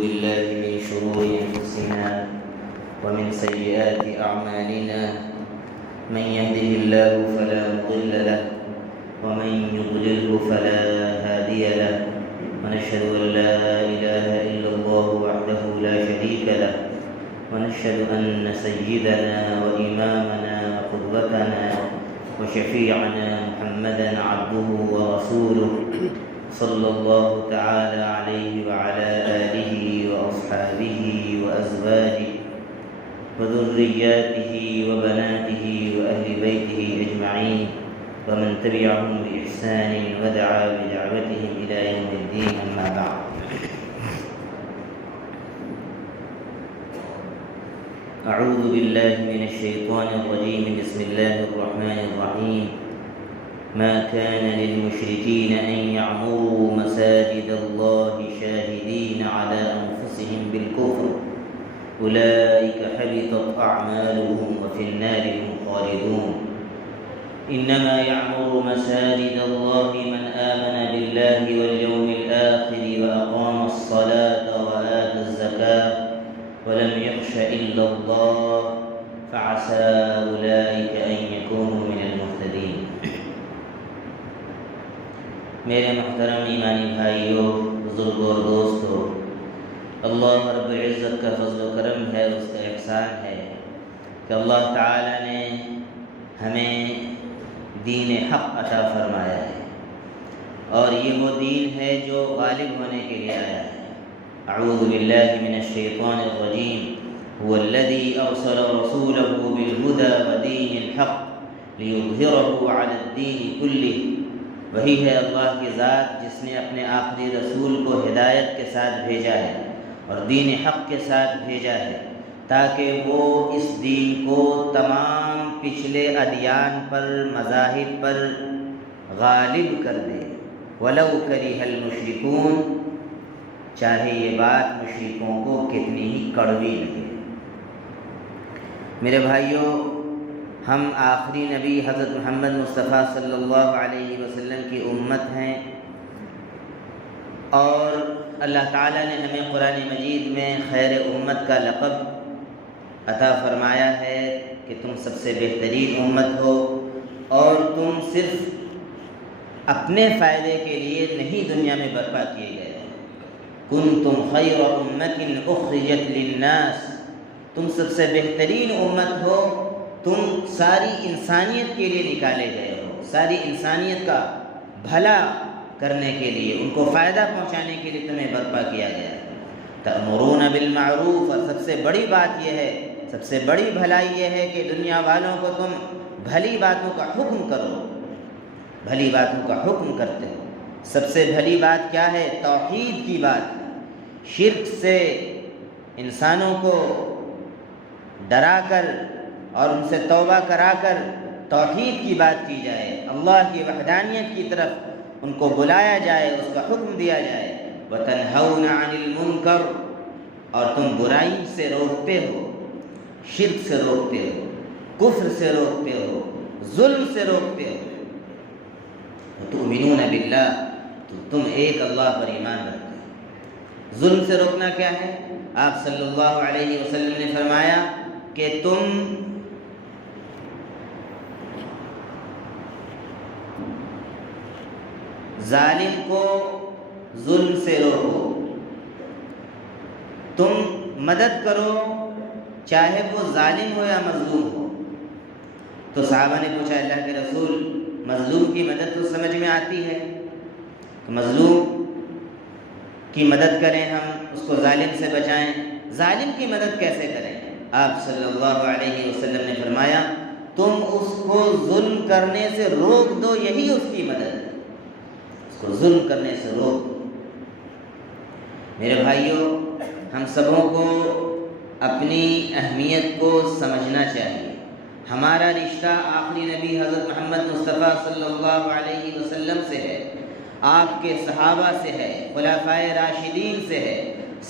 بالله من شرور أنفسنا ومن سيئات أعمالنا من يهده الله فلا مضل له ومن يضلله فلا هادي له ونشهد أن لا إله إلا الله وحده لا شريك له ونشهد أن سيدنا وإمامنا وقدوتنا وشفيعنا محمدا عبده ورسوله صلى الله تعالى عليه وعلى آله وأصحابه وأزواجه وذرياته وبناته وأهل بيته أجمعين ومن تبعهم بإحسان ودعا بدعوتهم إلى يوم الدين. أما بعد، أعوذ بالله من الشيطان الرجيم. بسم الله الرحمن الرحيم. ما كان للمشركين أن يعمروا مساجد الله شاهدين على أنفسهم بالكفر أولئك حبطت أعمالهم وفي النار هم خالدون. إنما يعمر مساجد الله من آمن بالله واليوم الآخر وأقام الصلاة وآتى الزكاة ولم يخش إلا الله فعسى أولئك أن يكونوا من المهتدين. میرے محترم ایمانی بھائیوں، بزرگوں اور دوستوں، اللہ رب العزت کا فضل و کرم ہے، اس کا احسان ہے کہ اللہ تعالی نے ہمیں دین حق عطا فرمایا ہے، اور یہ وہ دین ہے جو غالب ہونے کے لیے آیا ہے. اعوذ باللہ من الشیطان الرجیم. هو الذی ارسل رسوله بالهدى ودین الحق لیظہرہ علی الدین کلہ. وہی ہے اللہ کی ذات جس نے اپنے آخری رسول کو ہدایت کے ساتھ بھیجا ہے اور دین حق کے ساتھ بھیجا ہے تاکہ وہ اس دین کو تمام پچھلے ادیان پر، مذاہب پر غالب کر دے. وَلَوْ كَرِهَ الْمُشْرِكُونَ، چاہے یہ بات مشرکوں کو کتنی ہی کڑوی لگے. میرے بھائیوں، ہم آخری نبی حضرت محمد مصطفیٰ صلی اللہ علیہ وسلم کی امت ہیں، اور اللہ تعالیٰ نے ہمیں قرآن مجید میں خیر امت کا لقب عطا فرمایا ہے کہ تم سب سے بہترین امت ہو، اور تم صرف اپنے فائدے کے لیے نہیں دنیا میں برپا کیے گئے. کنتم خیر امت اخرجت للناس، تم سب سے بہترین امت ہو، تم ساری انسانیت کے لیے نکالے گئے ہو، ساری انسانیت کا بھلا کرنے کے لیے، ان کو فائدہ پہنچانے کے لیے تمہیں برپا کیا گیا ہے. تأمرون بالمعروف، اور سب سے بڑی بات یہ ہے، سب سے بڑی بھلائی یہ ہے کہ دنیا والوں کو تم بھلی باتوں کا حکم کرو، بھلی باتوں کا حکم کرتے ہو. سب سے بھلی بات کیا ہے؟ توحید کی بات. شرک سے انسانوں کو ڈرا کر اور ان سے توبہ کرا کر توحید کی بات کی جائے، اللہ کی وحدانیت کی طرف ان کو بلایا جائے، اس کا حکم دیا جائے. وَتَنْهَوْنَ عَنِ الْمُنْكَرِ، اور تم برائی سے روکتے ہو، شرک سے روکتے ہو، کفر سے روکتے ہو، ظلم سے روکتے ہو. وَتُؤْمِنُونَ بِاللَّهِ، تو تم ایک اللہ پر ایمان رکھتے ہو. ظلم سے روکنا کیا ہے؟ آپ صلی اللہ علیہ وسلم نے فرمایا کہ تم ظالم کو ظلم سے روکو، تم مدد کرو چاہے وہ ظالم ہو یا مظلوم ہو. تو صحابہ نے پوچھا، اللہ کے رسول، مظلوم کی مدد تو سمجھ میں آتی ہے، تو مظلوم کی مدد کریں، ہم اس کو ظالم سے بچائیں، ظالم کی مدد کیسے کریں؟ آپ صلی اللہ علیہ وسلم نے فرمایا، تم اس کو ظلم کرنے سے روک دو، یہی اس کی مدد ہے، اس کو ظلم کرنے سے روک دو. میرے بھائیوں، ہم سبوں کو اپنی اہمیت کو سمجھنا چاہیے. ہمارا رشتہ آخری نبی حضرت محمد مصطفیٰ صلی اللہ علیہ وسلم سے ہے، آپ کے صحابہ سے ہے، خلفائے راشدین سے ہے،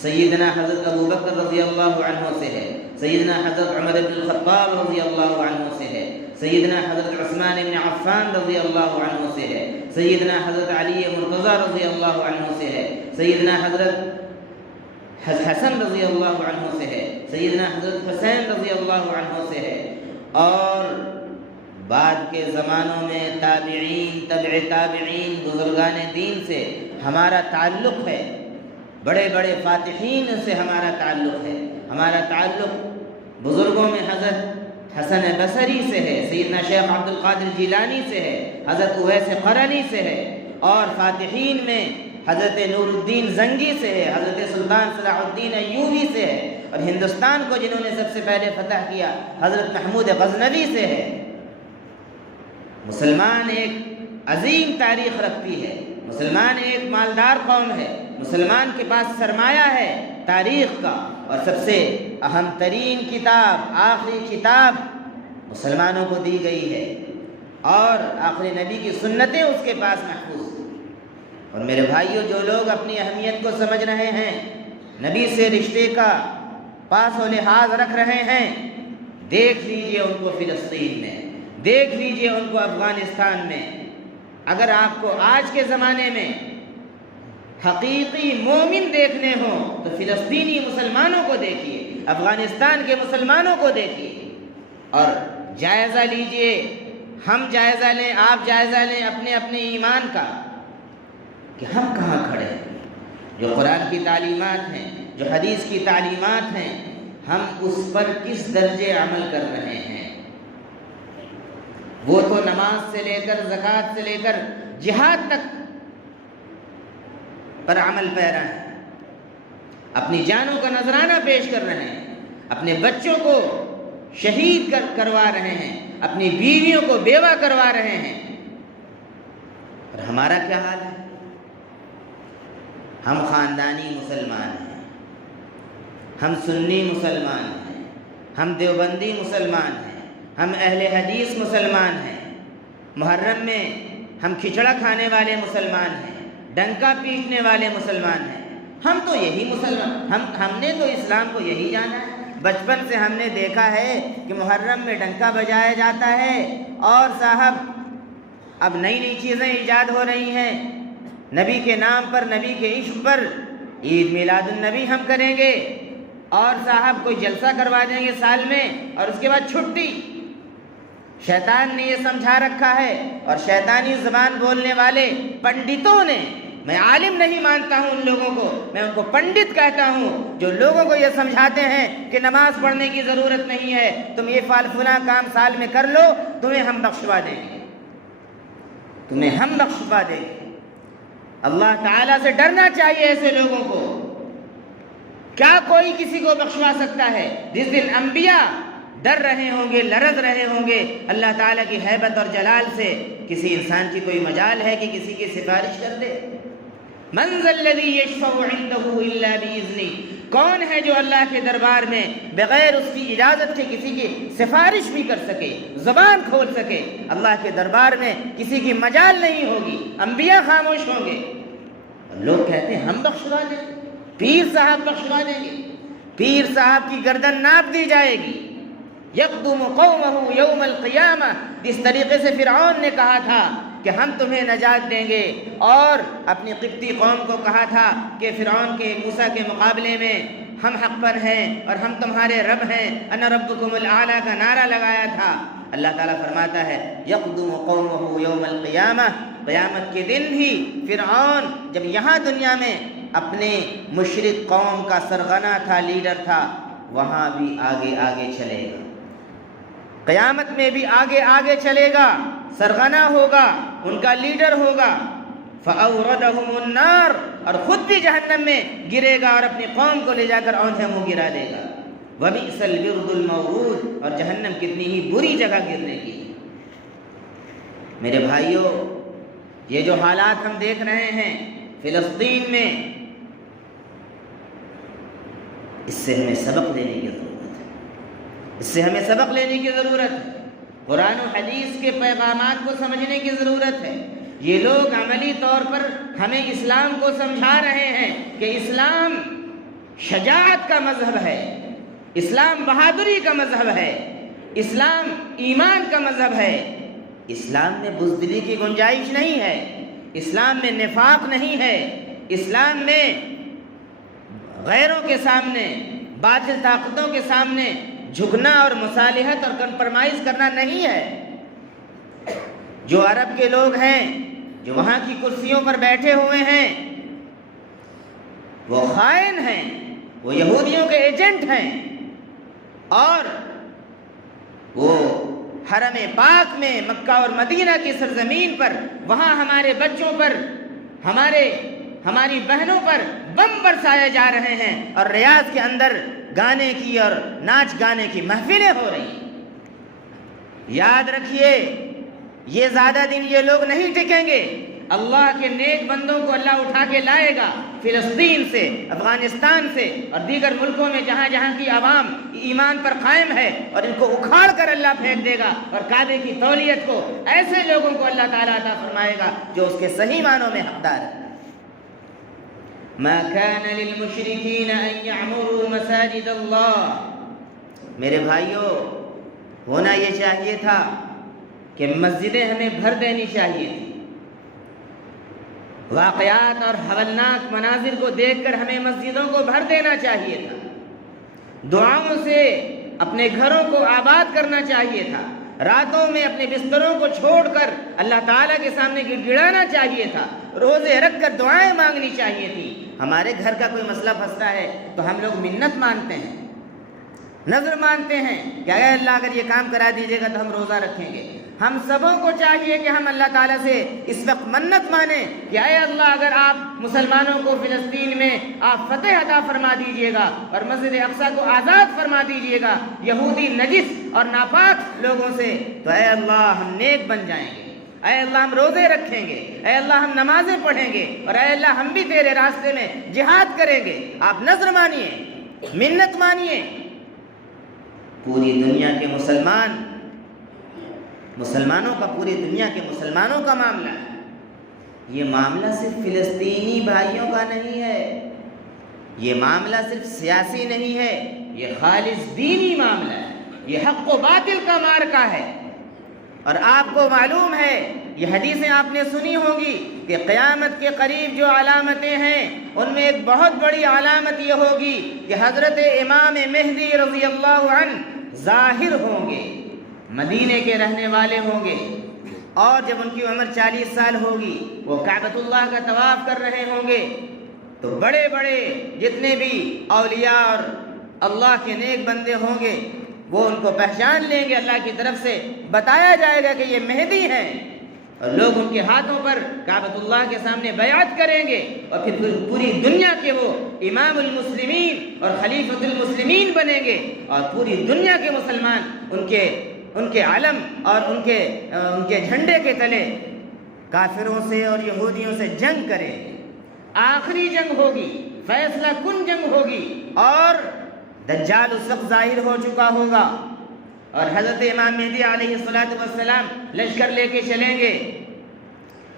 سیدنا حضرت ابو بکر رضی اللہ عنہ سے ہے، سیدنا حضرت عمر بن الخطاب رضی اللہ عنہ سے ہے، سیدنا حضرت عثمان بن عفان رضی اللہ عنہ سے ہے، سیدنا حضرت علی مرتضی رضی اللہ عنہ سے ہے، سیدنا حضرت حسن رضی اللہ عنہ سے ہے، سیدنا حضرت حسین رضی اللہ عنہ سے ہے، اور بعد کے زمانوں میں تابعین، تبع تابعین، بزرگان دین سے ہمارا تعلق ہے، بڑے بڑے فاتحین سے ہمارا تعلق ہے۔ ہمارا تعلق بزرگوں میں حضرت حسن بصری سے ہے، سیدنا شیخ عبد القادر جیلانی سے ہے، حضرت اویس قرنی سے ہے، اور فاتحین میں حضرت نور الدین زنگی سے ہے، حضرت سلطان صلاح الدین ایوبی سے ہے، اور ہندوستان کو جنہوں نے سب سے پہلے فتح کیا حضرت محمود غزنوی سے ہے۔ مسلمان ایک عظیم تاریخ رکھتی ہے، مسلمان ایک مالدار قوم ہے، مسلمان کے پاس سرمایہ ہے تاریخ کا، اور سب سے اہم ترین کتاب، آخری کتاب مسلمانوں کو دی گئی ہے، اور آخری نبی کی سنتیں اس کے پاس محفوظ ہیں۔ اور میرے بھائیوں، جو لوگ اپنی اہمیت کو سمجھ رہے ہیں، نبی سے رشتے کا پاس و لحاظ رکھ رہے ہیں، دیکھ لیجئے ان کو فلسطین میں، دیکھ لیجئے ان کو افغانستان میں۔ اگر آپ کو آج کے زمانے میں حقیقی مومن دیکھنے ہوں تو فلسطینی مسلمانوں کو دیکھیے، افغانستان کے مسلمانوں کو دیکھیے، اور جائزہ لیجئے، ہم جائزہ لیں، آپ جائزہ لیں اپنے اپنے ایمان کا، کہ ہم کہاں کھڑے ہیں۔ جو قرآن کی تعلیمات ہیں، جو حدیث کی تعلیمات ہیں، ہم اس پر کس درجے عمل کر رہے ہیں۔ وہ تو نماز سے لے کر، زکوٰۃ سے لے کر جہاد تک پر عمل پیرا ہے، اپنی جانوں کا نذرانہ پیش کر رہے ہیں، اپنے بچوں کو شہید کروا رہے ہیں، اپنی بیویوں کو بیوہ کروا رہے ہیں، اور ہمارا کیا حال ہے؟ ہم خاندانی مسلمان ہیں، ہم سنی مسلمان ہیں، ہم دیوبندی مسلمان ہیں، ہم اہل حدیث مسلمان ہیں، محرم میں ہم کھچڑا کھانے والے مسلمان ہیں، ڈنکا پیٹنے والے مسلمان ہیں۔ ہم تو یہی مسلمان، ہم نے تو اسلام کو یہی جانا ہے۔ بچپن سے ہم نے دیکھا ہے کہ محرم میں ڈنکا بجایا جاتا ہے، اور صاحب اب نئی نئی چیزیں ایجاد ہو رہی ہیں، نبی کے نام پر، نبی کے عشق پر عید میلاد النبی ہم کریں گے، اور صاحب کوئی جلسہ کروا دیں گے سال میں، اور اس کے بعد چھٹی۔ شیطان نے یہ سمجھا رکھا ہے، اور شیطانی زبان بولنے والے پنڈتوں نے، میں عالم نہیں مانتا ہوں ان لوگوں کو، میں ان کو پنڈت کہتا ہوں، جو لوگوں کو یہ سمجھاتے ہیں کہ نماز پڑھنے کی ضرورت نہیں ہے، تم یہ فلاں کام سال میں کر لو، تمہیں ہم بخشوا دیں گے، تمہیں ہم بخشوا دیں گے۔ اللہ تعالیٰ سے ڈرنا چاہیے ایسے لوگوں کو۔ کیا کوئی کسی کو بخشوا سکتا ہے؟ جس دن انبیاء ڈر رہے ہوں گے، لرز رہے ہوں گے اللہ تعالیٰ کی ہیبت اور جلال سے، کسی انسان کی کوئی مجال ہے کہ کسی کی سفارش کر دے؟ من ذا الذی یشفع عنده الا باذنہ، کون ہے جو اللہ کے دربار میں بغیر اس کی اجازت کے کسی کی سفارش بھی کر سکے، زبان کھول سکے؟ اللہ کے دربار میں کسی کی مجال نہیں ہوگی، انبیاء خاموش ہوں گے۔ لوگ کہتے ہیں ہم بخشوا دیں گے، پیر صاحب بخشوا دیں گے، پیر صاحب کی گردن ناپ دی جائے گی۔ یقدم قومہ یوم القیامہ، جس طریقے سے فرعون نے کہا تھا کہ ہم تمہیں نجات دیں گے، اور اپنی قبطی قوم کو کہا تھا کہ فرعون کے، موسیٰ کے مقابلے میں ہم حق پر ہیں اور ہم تمہارے رب ہیں، انا ربکم الاعلیٰ کا نعرہ لگایا تھا۔ اللہ تعالیٰ فرماتا ہے یقدم قومہ یوم القیامہ، قیامت کے دن بھی فرعون جب یہاں دنیا میں اپنے مشرک قوم کا سرغنہ تھا، لیڈر تھا، وہاں بھی آگے آگے چلے گا، قیامت میں بھی آگے آگے چلے گا، سرغنہ ہوگا، ان کا لیڈر ہوگا۔ فَأَوْرَدَهُمُ النَّارِ، اور خود بھی جہنم میں گرے گا اور اپنی قوم کو لے جا کر اونھے منہ گرا دے گا۔ وَبِئْسَ الْوِرْدُ الْمَوْرُودُ، اور جہنم کتنی ہی بری جگہ گرنے کی۔ میرے بھائیوں، یہ جو حالات ہم دیکھ رہے ہیں فلسطین میں، اس سے ہمیں سبق لینے کی ضرورت ہے، اس سے ہمیں سبق لینے کی ضرورت ہے، قرآن و حدیث کے پیغامات کو سمجھنے کی ضرورت ہے۔ یہ لوگ عملی طور پر ہمیں اسلام کو سمجھا رہے ہیں کہ اسلام شجاعت کا مذہب ہے، اسلام بہادری کا مذہب ہے، اسلام ایمان کا مذہب ہے، اسلام میں بزدلی کی گنجائش نہیں ہے، اسلام میں نفاق نہیں ہے، اسلام میں غیروں کے سامنے، باطل طاقتوں کے سامنے جھکنا اور مصالحت اور کمپرمائز کرنا نہیں ہے۔ جو عرب کے لوگ ہیں، جو وہاں کی کرسیوں پر بیٹھے ہوئے ہیں، وہ خائن ہیں، وہ یہودیوں کے ایجنٹ ہیں، اور وہ حرم پاک میں مکہ اور مدینہ کی سرزمین پر وہاں ہمارے بچوں پر، ہماری بہنوں پر بم برسائے جا رہے ہیں، اور ریاض کے اندر گانے کی اور ناچ گانے کی محفلیں ہو رہی ہیں۔ یاد رکھیے، یہ زیادہ دن یہ لوگ نہیں ٹکیں گے۔ اللہ کے نیک بندوں کو اللہ اٹھا کے لائے گا فلسطین سے، افغانستان سے اور دیگر ملکوں میں جہاں جہاں کی عوام ایمان پر قائم ہے، اور ان کو اکھاڑ کر اللہ پھینک دے گا، اور کعبے کی تولیت کو ایسے لوگوں کو اللہ تعالیٰ عطا فرمائے گا جو اس کے صحیح معنوں میں حقدار ہے۔ ما كان للمشركين ان يعمروا مساجد اللہ، میرے بھائیوں، ہونا یہ چاہیے تھا کہ مسجدیں ہمیں بھر دینی چاہیے تھی۔ واقعات اور ہولناک مناظر کو دیکھ کر ہمیں مسجدوں کو بھر دینا چاہیے تھا، دعاؤں سے اپنے گھروں کو آباد کرنا چاہیے تھا، راتوں میں اپنے بستروں کو چھوڑ کر اللہ تعالیٰ کے سامنے گڑ گڑانا چاہیے تھا، روزے رکھ کر دعائیں مانگنی چاہیے تھی۔ ہمارے گھر کا کوئی مسئلہ پھنستا ہے تو ہم لوگ منت مانتے ہیں، نظر مانتے ہیں کہ اے اللہ اگر یہ کام کرا دیجیے گا تو ہم روزہ رکھیں گے۔ ہم سبوں کو چاہیے کہ ہم اللہ تعالیٰ سے اس وقت منت مانیں کہ اے اللہ اگر آپ مسلمانوں کو فلسطین میں آپ فتح عطا فرما دیجیے گا اور مسجد اقصیٰ کو آزاد فرما دیجیے گا یہودی نجس اور ناپاک لوگوں سے، تو اے اللہ ہم نیک بن جائیں گے، اے اللہ ہم روزے رکھیں گے، اے اللہ ہم نمازیں پڑھیں گے، اور اے اللہ ہم بھی تیرے راستے میں جہاد کریں گے۔ آپ نظر مانیے، منت مانیے۔ پوری دنیا کے مسلمانوں کا، پوری دنیا کے مسلمانوں کا معاملہ ہے۔ یہ معاملہ صرف فلسطینی بھائیوں کا نہیں ہے، یہ معاملہ صرف سیاسی نہیں ہے، یہ خالص دینی معاملہ ہے، یہ حق و باطل کا معرکہ ہے۔ اور آپ کو معلوم ہے، یہ حدیثیں آپ نے سنی ہوں گی کہ قیامت کے قریب جو علامتیں ہیں ان میں ایک بہت بڑی علامت یہ ہوگی کہ حضرت امام مہدی رضی اللہ عنہ ظاہر ہوں گے، مدینے کے رہنے والے ہوں گے، اور جب ان کی عمر 40 سال ہوگی وہ کعبۃ اللہ کا طواف کر رہے ہوں گے، تو بڑے بڑے جتنے بھی اولیاء اور اللہ کے نیک بندے ہوں گے وہ ان کو پہچان لیں گے، اللہ کی طرف سے بتایا جائے گا کہ یہ مہدی ہیں، اور لوگ ان کے ہاتھوں پر کعبۃ اللہ کے سامنے بیعت کریں گے، اور پھر پوری دنیا کے وہ امام المسلمین اور خلیفۃ المسلمین بنیں گے، اور پوری دنیا کے مسلمان ان کے علم اور ان کے جھنڈے کے تلے کافروں سے اور یہودیوں سے جنگ کریں گے۔ آخری جنگ ہوگی، فیصلہ کن جنگ ہوگی، اور دجال اس وقت ظاہر ہو چکا ہوگا، اور حضرت امام مہدی علیہ السلام لشکر لے کے چلیں گے،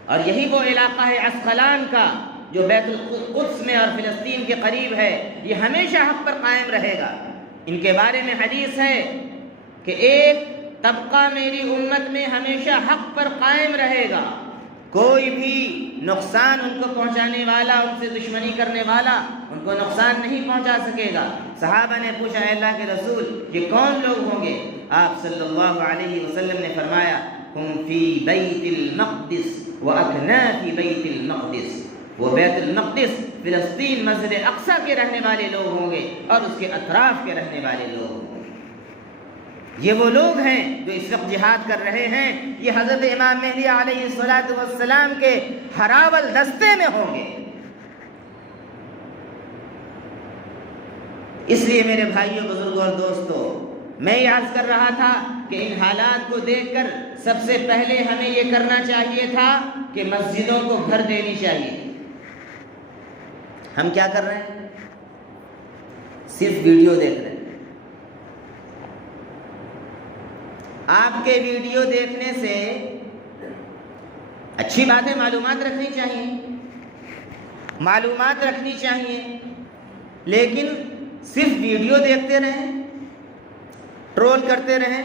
اور یہی وہ علاقہ ہے عسقلان کا جو بیت القدس میں اور فلسطین کے قریب ہے، یہ ہمیشہ حق پر قائم رہے گا۔ ان کے بارے میں حدیث ہے کہ ایک طبقہ میری امت میں ہمیشہ حق پر قائم رہے گا، کوئی بھی نقصان ان کو پہنچانے والا، ان سے دشمنی کرنے والا ان کو نقصان نہیں پہنچا سکے گا۔ صحابہ نے پوچھا اے اللہ کے رسول یہ کون لوگ ہوں گے؟ آپ صلی اللہ علیہ وسلم نے فرمایا ہم فی بیت المقدس واکناف بیت المقدس، وہ بیت المقدس فلسطین مسجد اقصیٰ کے رہنے والے لوگ ہوں گے اور اس کے اطراف کے رہنے والے لوگ ہوں گے۔ یہ وہ لوگ ہیں جو اس وقت جہاد کر رہے ہیں، یہ حضرت امام مہدی علیہ السلام کے ہراول دستے میں ہوں گے۔ اس لیے میرے بھائیوں، بزرگوں اور دوستوں، میں یہ عرض کر رہا تھا کہ ان حالات کو دیکھ کر سب سے پہلے ہمیں یہ کرنا چاہیے تھا کہ مسجدوں کو بھر دینی چاہیے۔ ہم کیا کر رہے ہیں؟ صرف ویڈیو دیکھ رہے ہیں۔ آپ کے ویڈیو دیکھنے سے اچھی باتیں معلومات رکھنی چاہیے، لیکن صرف ویڈیو دیکھتے رہیں، ٹرول کرتے رہیں،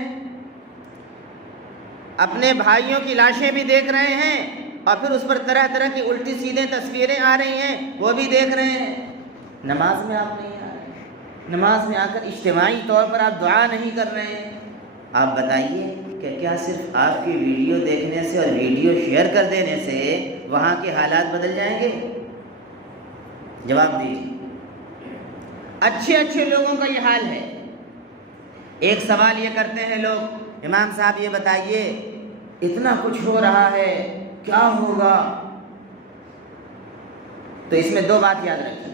اپنے بھائیوں کی لاشیں بھی دیکھ رہے ہیں اور پھر اس پر طرح طرح کی الٹی سیدھے تصویریں آ رہی ہیں وہ بھی دیکھ رہے ہیں، نماز میں آپ نہیں آ رہے، نماز میں آ کر اجتماعی طور پر آپ دعا نہیں کر رہے ہیں، آپ بتائیے کہ کیا صرف آپ کی ویڈیو دیکھنے سے اور ویڈیو شیئر کر دینے سے وہاں کے حالات بدل جائیں گے؟ جواب دیجیے۔ اچھے اچھے لوگوں کا یہ حال ہے۔ ایک سوال یہ کرتے ہیں لوگ، امام صاحب یہ بتائیے اتنا کچھ ہو رہا ہے کیا ہوگا؟ تو اس میں دو بات یاد رکھیے۔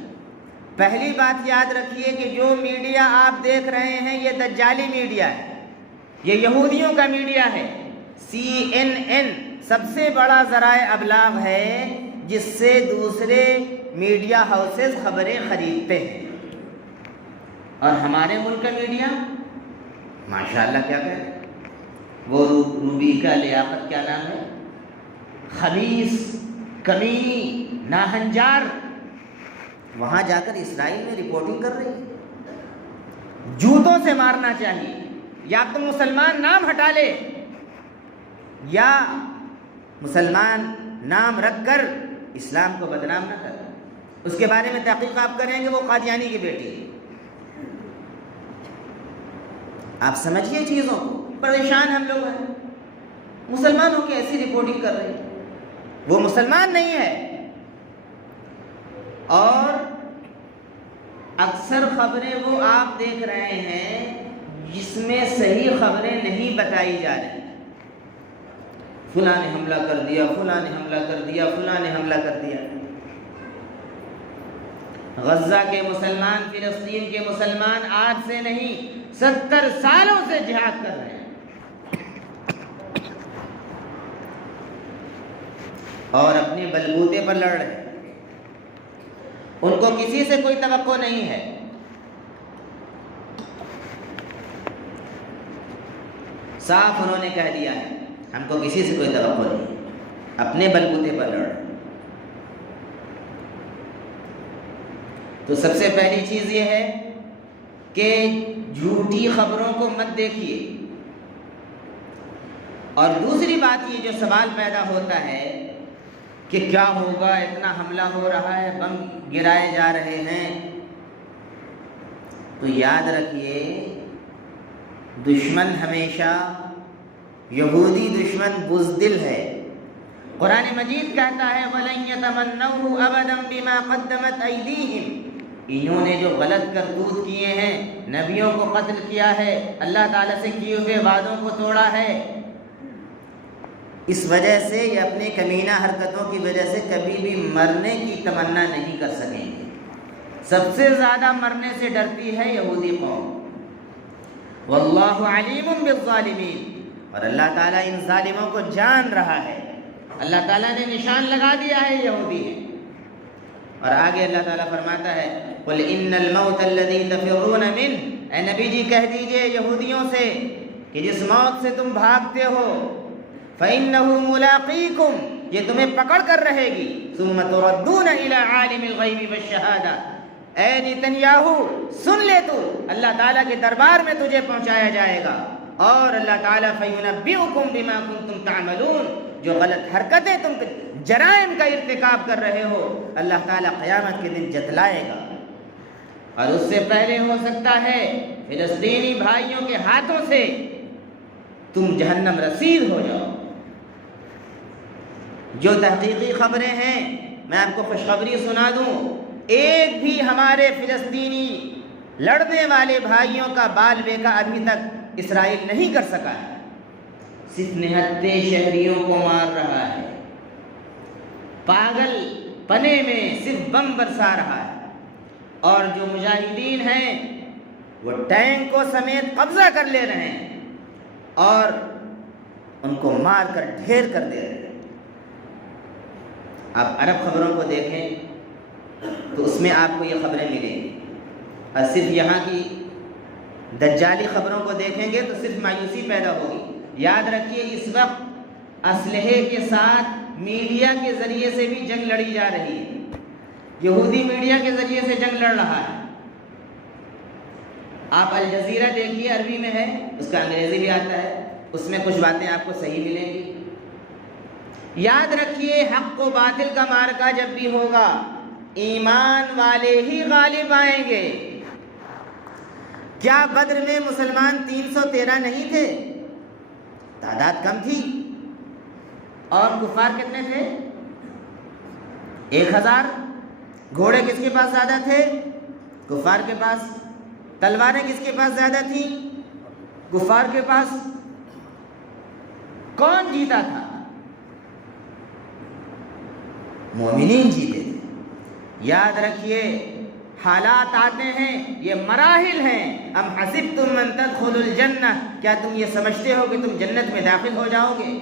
پہلی بات یاد رکھیے کہ جو میڈیا آپ دیکھ رہے ہیں یہ دجالی میڈیا ہے، یہ یہودیوں کا میڈیا ہے۔ CNN سب سے بڑا ذرائع ابلاغ ہے جس سے دوسرے میڈیا ہاؤسز خبریں خریدتے ہیں، اور ہمارے ملک کا میڈیا ماشاءاللہ کیا کہہ رہے، وہ روبی کا لیاقت کیا نام ہے، خبیث، کمینی، ناہنجار، وہاں جا کر اسرائیل میں رپورٹنگ کر رہی ہے۔ جوتوں سے مارنا چاہیے، یا تو مسلمان نام ہٹا لے یا مسلمان نام رکھ کر اسلام کو بدنام نہ کر۔ اس کے بارے میں تحقیق آپ کریں گے، وہ قادیانی کی بیٹی ہے۔ آپ سمجھیے چیزوں کو، پریشان ہم لوگ ہیں، مسلمانوں کی ایسی رپورٹنگ کر رہے ہیں، وہ مسلمان نہیں ہے۔ اور اکثر خبریں وہ آپ دیکھ رہے ہیں جس میں صحیح خبریں نہیں بتائی جا رہی، فلاں نے حملہ کر دیا، فلاں نے حملہ کر دیا، فلاں نے حملہ کر دیا۔ غزہ کے مسلمان، فلسطین کے مسلمان آج سے نہیں 70 سالوں سے جہاد کر رہے ہیں، اور اپنے بلبوتے پر لڑ رہے ہیں، ان کو کسی سے کوئی توقع نہیں ہے۔ صاف انہوں نے کہہ دیا ہے ہم کو کسی سے کوئی توقع نہیں، اپنے بلبوتے پر لڑ۔ تو سب سے پہلی چیز یہ ہے کہ جھوٹی خبروں کو مت دیکھیے، اور دوسری بات یہ جو سوال پیدا ہوتا ہے کہ کیا ہوگا، اتنا حملہ ہو رہا ہے، بم گرائے جا رہے ہیں، تو یاد رکھیے دشمن ہمیشہ، یہودی دشمن بزدل ہے۔ قرآن مجید کہتا ہے وَلَن يَتَمَنَّوْهُ أَبَدًا بِمَا قَدَّمَتْ أَيْدِيهِمْ، انہوں نے جو غلط کرتوت کیے ہیں، نبیوں کو قتل کیا ہے، اللہ تعالیٰ سے کیے ہوئے وعدوں کو توڑا ہے، اس وجہ سے یا اپنے کمینہ حرکتوں کی وجہ سے کبھی بھی مرنے کی تمنا نہیں کر سکیں گے۔ سب سے زیادہ مرنے سے ڈرتی ہے یہودی قوم۔ واللہ علیم بالظالمین، اور اللہ تعالیٰ ان ظالموں کو جان رہا ہے، اللہ تعالیٰ نے نشان لگا دیا ہے یہودی ہے۔ اور آگے اللہ تعالیٰ فرماتا ہے قل ان الموت الذی تفرون منہ، اے نبی جی کہہ دیجئے یہودیوں سے کہ جس موت سے تم بھاگتے ہو فَإِنَّهُ مُلَاقِيكُمْ، یہ تمہیں پکڑ کر رہے گی، ثُمَّ تُرَدُّونَ إِلَىٰ عَالِمِ الْغَيْبِ وَالشَّهَادَةِ، اے نتنیاہو سن لے، تو اللہ تعالیٰ کے دربار میں تجھے پہنچایا جائے گا، اور اللہ تعالیٰ فَيُنَبِّئُكُمْ بِمَا كُنتُمْ تَعْمَلُونَ، جو غلط حرکتیں تم جرائم کا ارتکاب کر رہے ہو اللہ تعالیٰ قیامت کے دن جتلائے گا۔ اور اس سے پہلے ہو سکتا ہے فلسطینی بھائیوں کے ہاتھوں سے تم جہنم رسید ہو جاؤ۔ جو تحقیقی خبریں ہیں میں آپ کو خوشخبری سنا دوں، ایک بھی ہمارے فلسطینی لڑنے والے بھائیوں کا بال بیکا ابھی تک اسرائیل نہیں کر سکا ہے، صرف نہتے شہریوں کو مار رہا ہے، پاگل پنے میں صرف بم برسا رہا ہے، اور جو مجاہدین ہیں وہ ٹینکوں سمیت قبضہ کر لے رہے ہیں اور ان کو مار کر ڈھیر کر دے رہے ہیں۔ آپ عرب خبروں کو دیکھیں تو اس میں آپ کو یہ خبریں ملیں گی، اور صرف یہاں کی دجالی خبروں کو دیکھیں گے تو صرف مایوسی پیدا ہوگی۔ یاد رکھیے اس وقت اسلحے کے ساتھ میڈیا کے ذریعے سے بھی جنگ لڑی جا رہی ہے، یہودی میڈیا کے ذریعے سے جنگ لڑ رہا ہے۔ آپ الجزیرہ دیکھیے، عربی میں ہے، اس کا انگریزی بھی آتا ہے، اس میں کچھ باتیں آپ کو صحیح ملیں گی۔ یاد رکھیے حق و باطل کا معرکہ جب بھی ہوگا، ایمان والے ہی غالب آئیں گے۔ کیا بدر میں مسلمان 313 نہیں تھے؟ تعداد کم تھی، اور کفار کتنے تھے؟ 1000۔ گھوڑے کس کے پاس زیادہ تھے؟ کفار کے پاس۔ تلواریں کس کے پاس زیادہ تھیں؟ کفار کے پاس۔ کون جیتا تھا؟ مومنین جیتے تھے۔ یاد رکھیے، حالات آتے ہیں، یہ مراحل ہیں۔ ام حسبتم ان تدخلوا الجنہ، کیا تم یہ سمجھتے ہو کہ تم جنت میں داخل ہو جاؤ گے؟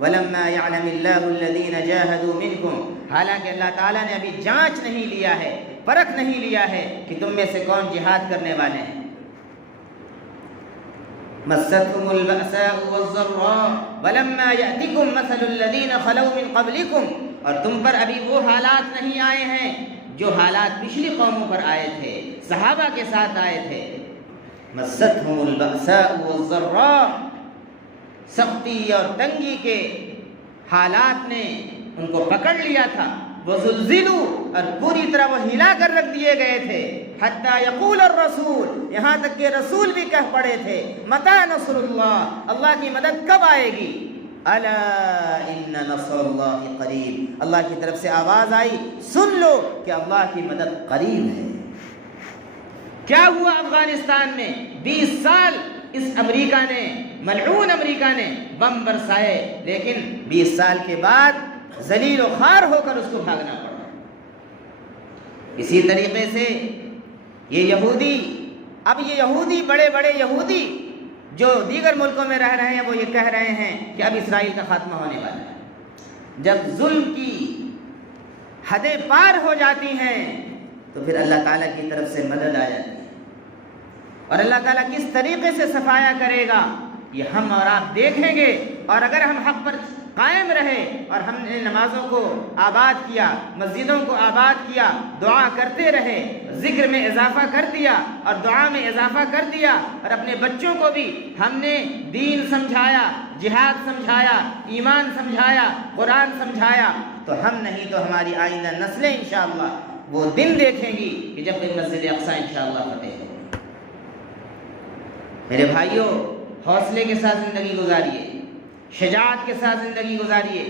وَلَمَّا يَعْلَمِ اللَّهُ الَّذِينَ جَاهَدُوا مِنْكُمْ، حالانکہ اللہ تعالیٰ نے ابھی جانچ نہیں لیا ہے، پرکھ نہیں لیا ہے کہ تم میں سے کون جہاد کرنے والے ہیں۔ مَسَّتْهُمُ الْبَأْسَاءُ وَالضَّرَّاءُ وَلَمَّا يَأْتِكُمْ مَثَلُ الَّذِينَ خَلَوْا مِنْ قَبْلِكُمْ، اور تم پر ابھی وہ حالات نہیں آئے ہیں جو حالات پچھلی قوموں پر آئے تھے، صحابہ کے ساتھ آئے تھے۔ مَسَّتْهُمُ الْبَأْسَاءُ وَالضَّرَّاءُ، سختی اور تنگی کے حالات نے ان کو پکڑ لیا تھا۔ وَزُلْزِلُوا، اور پوری طرح وہ ہلا کر رکھ دیے گئے تھے۔ حَتَّى يَقُولَ الرَّسُولُ، یہاں تک کہ رسول بھی کہہ پڑے تھے، مَتَى نَصْرُ اللَّهِ، اللہ کی مدد کب آئے گی؟ أَلَا إِنَّ نَصْرَ اللَّهِ قَرِيبٌ، اللہ کی طرف سے آواز آئی، سن لو کہ اللہ کی مدد قریب ہے۔ کیا ہوا افغانستان میں؟ 20 سال اس امریکہ نے، ملعون امریکہ نے بم برسائے، لیکن 20 سال کے بعد ذلیل و خوار ہو کر اس کو بھاگنا پڑا۔ اسی طریقے سے یہ یہودی بڑے بڑے یہودی جو دیگر ملکوں میں رہ رہے ہیں، وہ یہ کہہ رہے ہیں کہ اب اسرائیل کا خاتمہ ہونے والا ہے۔ جب ظلم کی حدیں پار ہو جاتی ہیں تو پھر اللہ تعالیٰ کی طرف سے مدد آ جاتی ہے، اور اللہ تعالیٰ کس طریقے سے صفایا کرے گا یہ ہم اور آپ دیکھیں گے۔ اور اگر ہم حق پر قائم رہے اور ہم نے نمازوں کو آباد کیا، مسجدوں کو آباد کیا، دعا کرتے رہے، ذکر میں اضافہ کر دیا اور دعا میں اضافہ کر دیا، اور اپنے بچوں کو بھی ہم نے دین سمجھایا، جہاد سمجھایا، ایمان سمجھایا، قرآن سمجھایا، تو ہم نہیں تو ہماری آئندہ نسلیں انشاءاللہ وہ دن دیکھیں گی کہ جب کہ مسجد اقصی انشاءاللہ فتح ہو۔ میرے بھائیوں، حوصلے کے ساتھ زندگی گزاریے، شجاعت کے ساتھ زندگی گزاریے،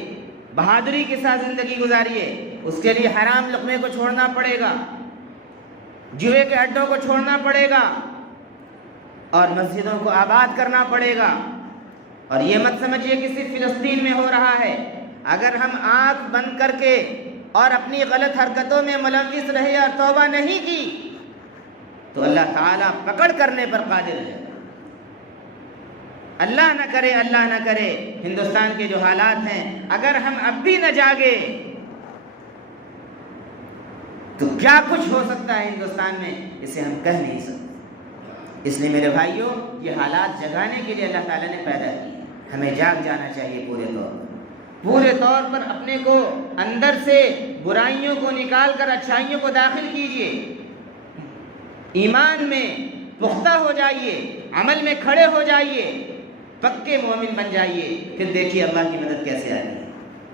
بہادری کے ساتھ زندگی گزاریے۔ اس کے لیے حرام لقمے کو چھوڑنا پڑے گا، جوئے کے اڈوں کو چھوڑنا پڑے گا، اور مسجدوں کو آباد کرنا پڑے گا۔ اور یہ مت سمجھیے کہ صرف فلسطین میں ہو رہا ہے۔ اگر ہم آنکھ بند کر کے اور اپنی غلط حرکتوں میں ملوث رہے اور توبہ نہیں کی تو اللہ تعالیٰ پکڑ کرنے پر قادر ہے۔ اللہ نہ کرے ہندوستان کے جو حالات ہیں، اگر ہم اب بھی نہ جاگے تو کیا کچھ ہو سکتا ہے ہندوستان میں، اسے ہم کہہ نہیں سکتے۔ اس لیے میرے بھائیوں، یہ حالات جگانے کے لیے اللہ تعالیٰ نے پیدا کی، ہمیں جاگ جانا چاہیے پورے طور پر اپنے کو اندر سے برائیوں کو نکال کر اچھائیوں کو داخل کیجئے، ایمان میں پختہ ہو جائیے، عمل میں کھڑے ہو جائیے، پکے مومن بن جائیے، پھر دیکھیے اللہ کی مدد کیسے آتی ہے۔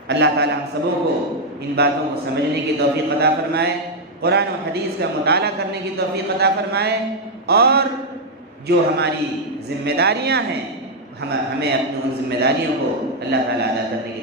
اللہ تعالی ہم سبوں کو ان باتوں کو سمجھنے کی توفیق عطا فرمائے، قرآن و حدیث کا مطالعہ کرنے کی توفیق عطا فرمائے، اور جو ہماری ذمہ داریاں ہیں ہمیں اپنی ان ذمہ داریوں کو اللہ تعالی ادا کرنے کی